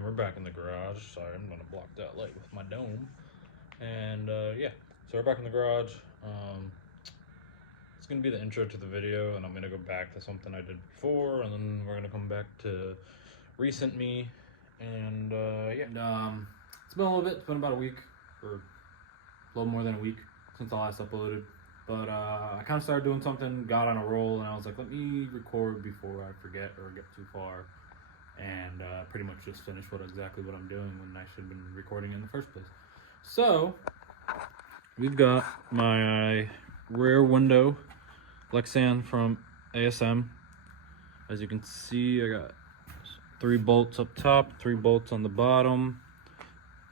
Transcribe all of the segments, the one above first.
and we're back in the garage. Sorry, I'm gonna block that light with my dome. And yeah, so we're back in the garage. It's gonna be the intro to the video, and I'm gonna go back to something I did before, and then we're gonna come back to recent me. And yeah, it's been a little bit. It's been about a week, or a little more than a week since I last uploaded. But I kind of started doing something, got on a roll, and I was like, let me record before I forget or get too far. And pretty much just finish exactly what I'm doing when I should have been recording in the first place. So, we've got my rear window Lexan from ASM. As you can see, I got 3 bolts up top, 3 bolts on the bottom.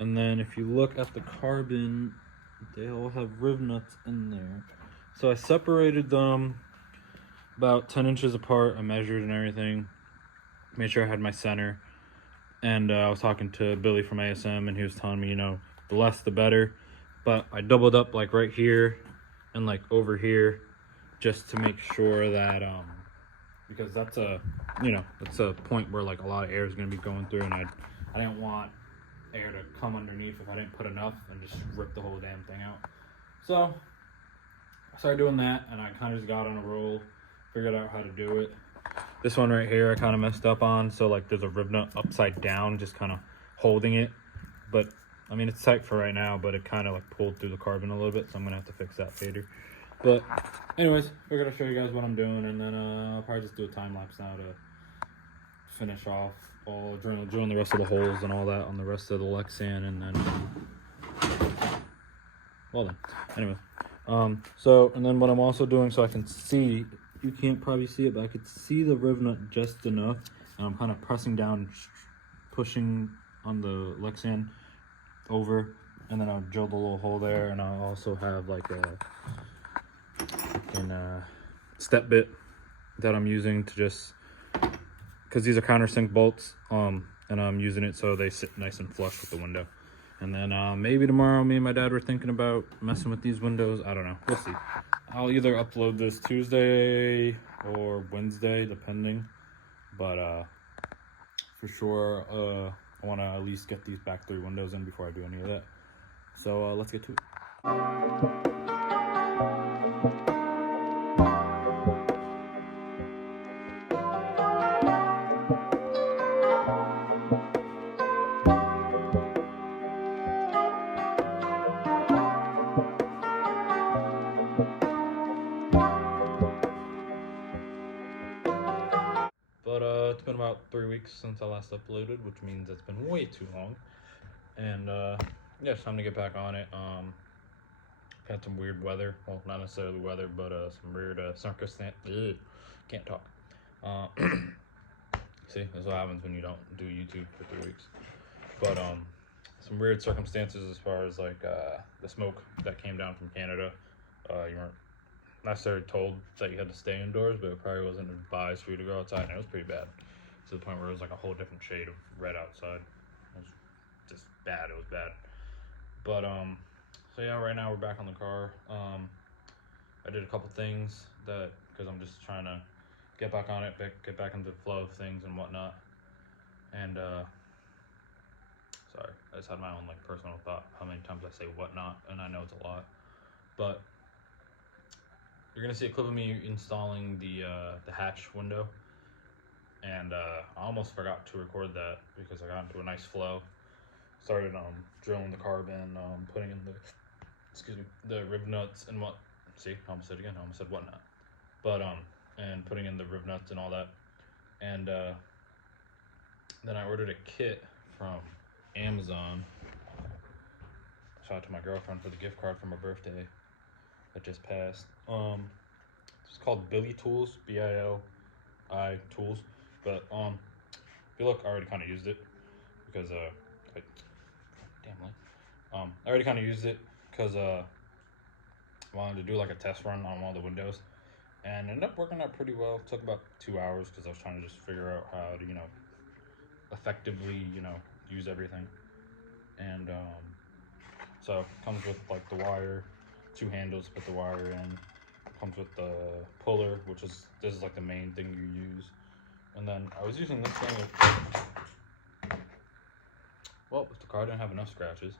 And then if you look at the carbon, they all have riv nuts in there. So I separated them about 10 inches apart. I measured and everything. Made sure I had my center. And I was talking to Billy from ASM, and he was telling me, you know, the less the better. But I doubled up like right here and like over here just to make sure that, because that's a, you know, that's a point where like a lot of air is going to be going through, and I didn't want air to come underneath if I didn't put enough and just rip the whole damn thing out. So I started doing that, and I kind of just got on a roll, figured out how to do it. This one right here I kind of messed up on, so like there's a rib nut upside down just kind of holding it, but I mean it's tight for right now, but it kind of like pulled through the carbon a little bit, so I'm gonna have to fix that later. But anyways, we're gonna show you guys what I'm doing, and then I'll probably just do a time lapse now to finish off all drilling the rest of the holes and all that on the rest of the Lexan, and then well then, anyway, so and then what I'm also doing, so I can see, you can't probably see it, but I could see the riv nut just enough, and I'm kind of pressing down, pushing on the Lexan over, and then I'll drill the little hole there, and I'll also have like a step bit that I'm using to just, because these are countersink bolts, and I'm using it so they sit nice and flush with the window. And then maybe tomorrow me and my dad were thinking about messing with these windows. I don't know, we'll see. I'll either upload this Tuesday or Wednesday, depending, but for sure I want to at least get these back 3 windows in before I do any of that. So let's get to it. But it's been about 3 weeks since I last uploaded, which means it's been way too long. And yeah, it's time to get back on it. Had some weird weather. Well, not necessarily weather, but some weird circumstance. Can't talk. See, that's what happens when you don't do YouTube for 3 weeks. But some weird circumstances as far as like the smoke that came down from Canada. You weren't necessarily told that you had to stay indoors, but it probably wasn't advised for you to go outside, and it was pretty bad, to the point where it was like a whole different shade of red outside. It was just bad. It was bad. But so yeah, right now we're back on the car. I did a couple things that, because I'm just trying to get back on it, get back into the flow of things and whatnot. And sorry, I just had my own like personal thought how many times I say whatnot, and I know it's a lot. But you're gonna see a clip of me installing the hatch window, and I almost forgot to record that because I got into a nice flow. Started drilling the carbon, putting in the rib nuts and what. See, I almost said it again. I almost said whatnot. But and putting in the rib nuts and all that, and then I ordered a kit from Amazon. Shout out to my girlfriend for the gift card for my birthday that just passed. It's called Billy Tools, B-I-L-I Tools. But if you look, I already kind of used it because I already kind of used it because I wanted to do like a test run on one of the windows, and it ended up working out pretty well. It took about 2 hours because I was trying to just figure out how to, you know, effectively, you know, use everything. And so it comes with like the wire, 2 handles to put the wire in. It comes with the puller, which is, this is like the main thing you use. And then I was using this thing well, if the car didn't have enough scratches,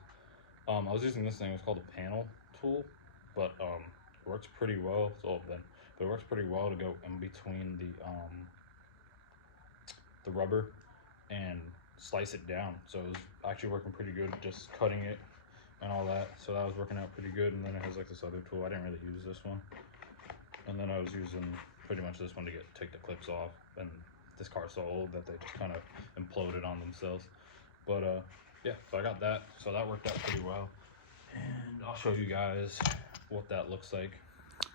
I was using this thing. It's called a panel tool, but it works pretty well. It's all been, but it works pretty well to go in between the rubber and slice it down. So it was actually working pretty good, just cutting it and all that. So that was working out pretty good. And then it has like this other tool. I didn't really use this one. And then I was using pretty much this one to take the clips off. And this car's so old that they just kind of imploded on themselves. But yeah, so I got that. So that worked out pretty well. And I'll show you guys what that looks like.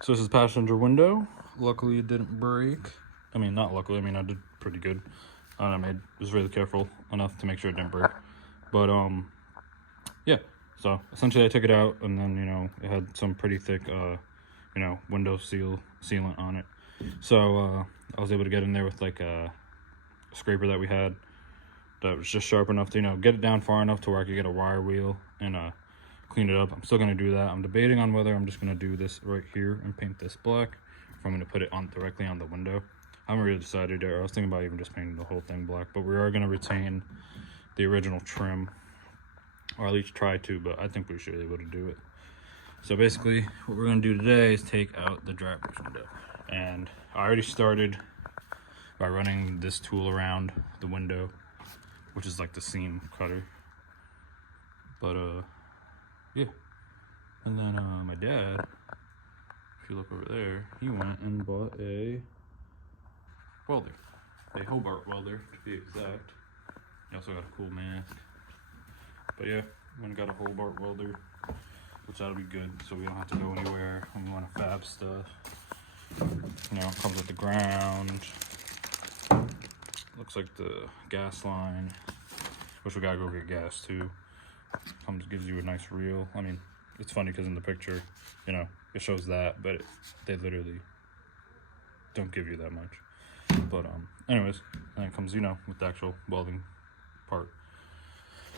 So this is passenger window. Luckily it didn't break. I mean, not luckily, I mean, I did pretty good. I was really careful enough to make sure it didn't break. But yeah, so essentially I took it out, and then, you know, it had some pretty thick you know, window sealant on it. So I was able to get in there with like a scraper that we had that was just sharp enough to, you know, get it down far enough to where I could get a wire wheel and clean it up. I'm still gonna do that. I'm debating on whether I'm just gonna do this right here and paint this black, or if I'm gonna put it on directly on the window. I haven't really decided yet. I was thinking about even just painting the whole thing black, but we are gonna retain the original trim, or at least try to, but I think we should be able to do it. So basically what we're gonna do today is take out the driver's window. And I already started by running this tool around the window, which is like the seam cutter. But yeah. And then my dad, if you look over there, he went and bought a welder. A Hobart welder to be exact. He also got a cool mask. But yeah, went and got a Hobart welder, which that'll be good, so we don't have to go anywhere when we want to fab stuff. You know, it comes with the ground. Looks like the gas line, which we gotta go get gas too. Gives you a nice reel. I mean, it's funny because in the picture, you know, it shows that, but they literally don't give you that much. But anyways, and it comes, you know, with the actual welding part.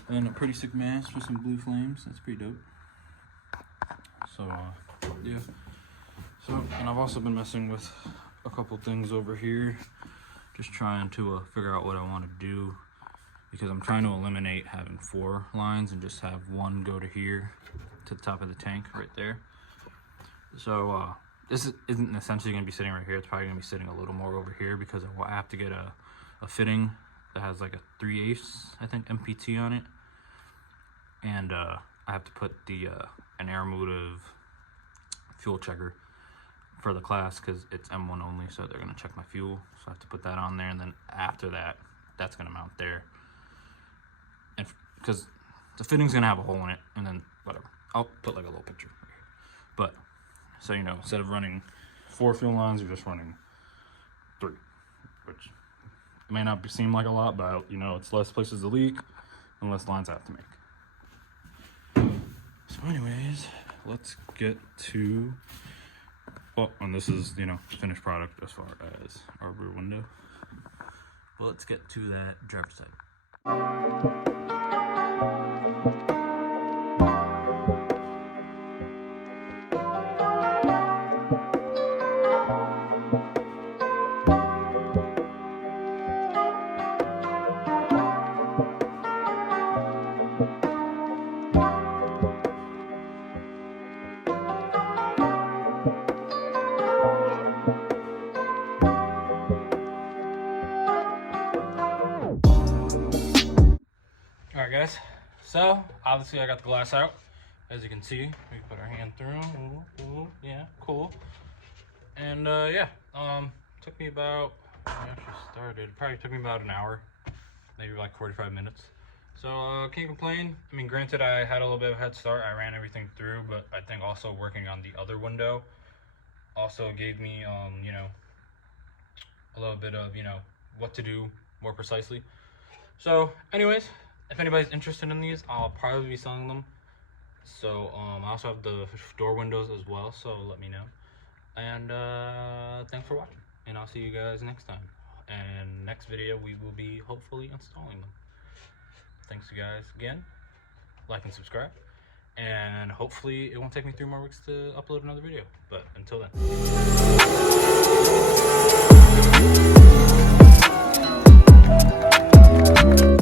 And then a pretty sick mask with some blue flames. That's pretty dope. So yeah. So, and I've also been messing with a couple things over here, just trying to figure out what I want to do, because I'm trying to eliminate having 4 lines and just have one go to here, to the top of the tank right there. So this isn't essentially going to be sitting right here. It's probably going to be sitting a little more over here, because I have to get a fitting that has like a 3/8, I think, MPT on it. And I have to put an air motive fuel checker for the class, because it's M1 only, so they're going to check my fuel. So I have to put that on there, and then after that, that's going to mount there. And because the fitting's going to have a hole in it, and then whatever. I'll put like a little picture right here. But, so, you know, instead of running 4 fuel lines, you're just running 3, which may not seem like a lot, but, you know, it's less places to leak and less lines I have to make. So anyways, let's get to, well, and this is, you know, finished product as far as our rear window. Well, let's get to that driver's side. Alright guys, so obviously I got the glass out. As you can see, we put our hand through. Ooh, yeah, cool. And yeah, took me about, when I actually started, probably took me about an hour, maybe like 45 minutes. So can't complain. I mean, granted, I had a little bit of a head start. I ran everything through, but I think also working on the other window also gave me, you know, a little bit of, you know, what to do more precisely. So anyways, if anybody's interested in these, I'll probably be selling them. So I also have the door windows as well, so let me know. And thanks for watching, and I'll see you guys next time. And next video we will be hopefully installing them. Thanks you guys again. Like and subscribe, and hopefully it won't take me 3 more weeks to upload another video, but until then.